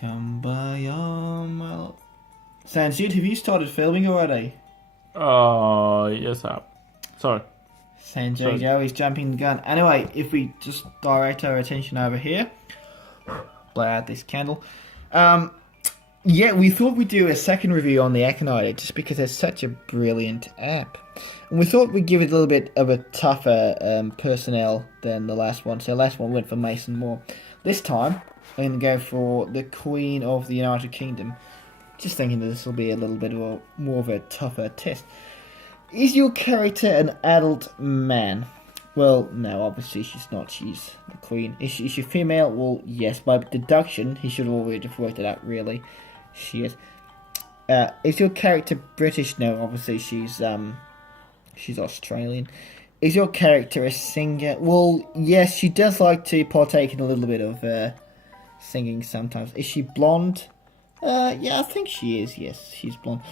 Come by on my... Sanjit, have you started filming already? Yes, I. Sorry. Sanjay Sorry. Joe is jumping the gun. Anyway, if we just direct our attention over here, blow out this candle. Um, yeah, we thought we'd do a second review on the Akinator just because it's such a brilliant app. And we thought we'd give it a little bit of a tougher personnel than the last one. So the last one went for Mason Moore. This time, I'm going to go for the Queen of the United Kingdom. Just thinking that this will be a little bit more of a tougher test. Is your character an adult man? Well, no, obviously she's not. She's the queen. Is she female? Well, yes. By deduction, he should have already have worked it out, really. She is. Is your character British? No, obviously she's Australian. Is your character a singer? Well, yes, she does like to partake in a little bit of singing sometimes. Is she blonde? Yeah, I think she is. Yes, she's blonde.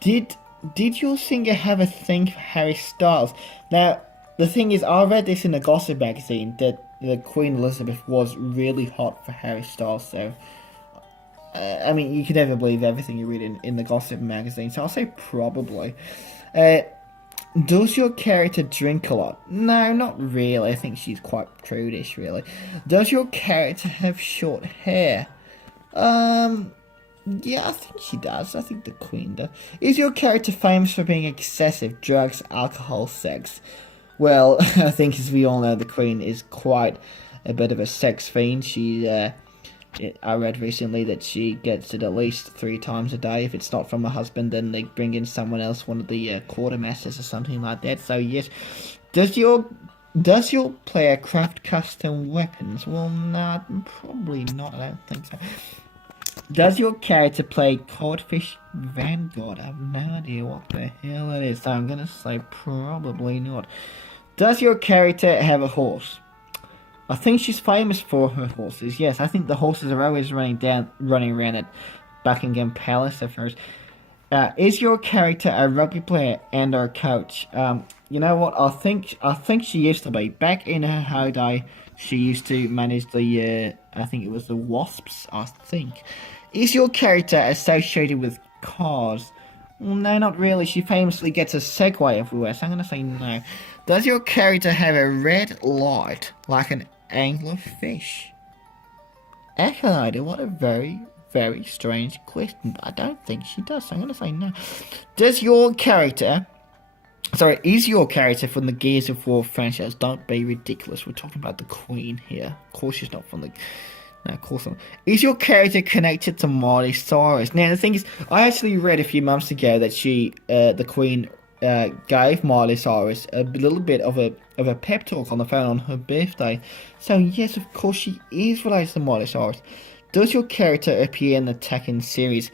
Did your singer have a thing for Harry Styles? Now, the thing is, I read this in a gossip magazine that the Queen Elizabeth was really hot for Harry Styles. So, I mean, you can never believe everything you read in the gossip magazine. So I'll say probably. Does your character drink a lot? No, not really. I think she's quite prudish, really. Does your character have short hair? Yeah, I think she does. I think the Queen does. Is your character famous for being excessive? Drugs, alcohol, sex? Well, I think as we all know, the Queen is quite a bit of a sex fiend. I read recently that she gets it at least 3 times a day. If it's not from her husband, then they bring in someone else, one of the quartermasters or something like that. So yes, does your player craft custom weapons? Well, no, probably not. I don't think so. Does your character play Codfish Vanguard? I have no idea what the hell it is, so I'm gonna say probably not. Does your character have a horse? I think she's famous for her horses. Yes, I think the horses are always running around at Buckingham Palace of hers. Is your character a rugby player and or coach? You know what? I think she used to be. Back in her heyday, she used to manage the I think it was the Wasps. I think. Is your character associated with cars? Well, no, not really. She famously gets a Segway everywhere, so I'm gonna say no. Does your character have a red light like an anglerfish? Akinator, what a very, very strange question, but I don't think she does, so I'm gonna say no. Is your character from the Gears of War franchise? Don't be ridiculous. We're talking about the Queen here. Of course she's not from the... No, of course not. Is your character connected to Miley Cyrus? Now, the thing is, I actually read a few months ago that the Queen, gave Miley Cyrus a little bit of a pep talk on the phone on her birthday. So, yes, of course, she is related to Miley Cyrus. Does your character appear in the Tekken series?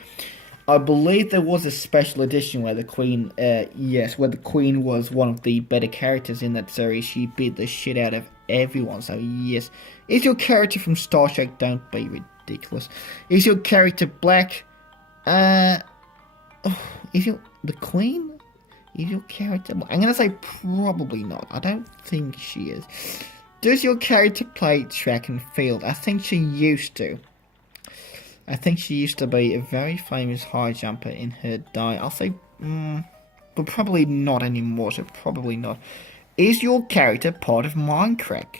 I believe there was a special edition where the Queen, where the Queen was one of the better characters in that series. She beat the shit out of everyone, so yes. Is your character from Star Trek? Don't be ridiculous. Is your character black? Is the Queen? Is your character black? I'm gonna say probably not. I don't think she is. Does your character play track and field? I think she used to. I think she used to be a very famous high jumper in her day. I'll say, but probably not anymore, so probably not. Is your character part of Minecraft?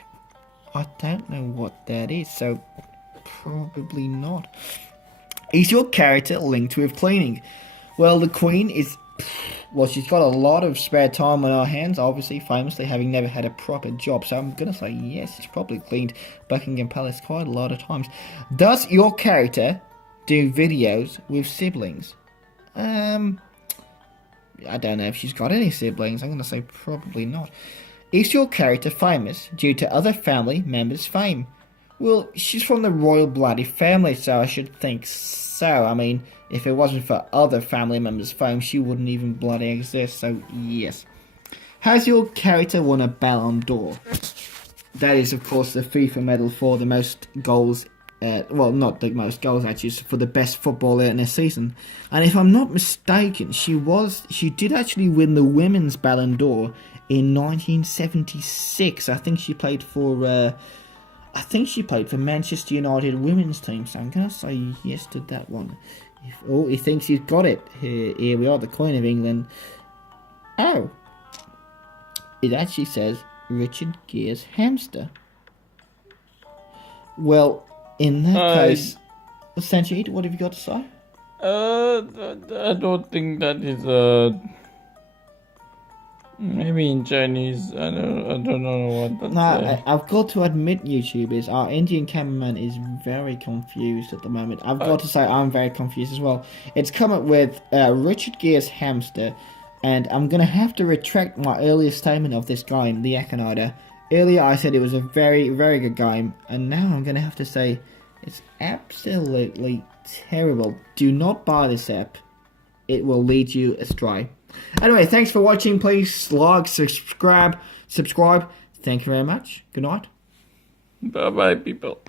I don't know what that is, so probably not. Is your character linked with cleaning? Well, the Queen is... Well, she's got a lot of spare time on her hands, obviously, famously having never had a proper job. So I'm going to say yes, she's probably cleaned Buckingham Palace quite a lot of times. Does your character do videos with siblings? I don't know if she's got any siblings. I'm going to say probably not. Is your character famous due to other family members' fame? Well, she's from the royal bloody family, so I should think so. I mean, if it wasn't for other family members' fame, she wouldn't even bloody exist, so yes. Has your character won a Ballon d'Or? That is, of course, the FIFA medal for the most goals, well, not the most goals, actually, for the best footballer in a season. And if I'm not mistaken, she did actually win the women's Ballon d'Or in 1976. I think she played for... I think she played for Manchester United women's team, so I'm gonna say yes to that one. Oh, he thinks he's got it. Here we are, the Queen of England. Oh, it actually says Richard Gere's hamster. Well, in that case, Sanjeet, what have you got to say? I don't think that is maybe in Chinese. I don't know what that's. No, I've got to admit, YouTubers, our Indian cameraman is very confused at the moment. I've got to say, I'm very confused as well. It's come up with Richard Gere's hamster, and I'm gonna have to retract my earlier statement of this game, the Akinator. Earlier, I said it was a very, very good game, and now I'm gonna have to say it's absolutely terrible. Do not buy this app; it will lead you astray. Anyway, thanks for watching. Please like, subscribe. Thank you very much. Good night. Bye bye, people.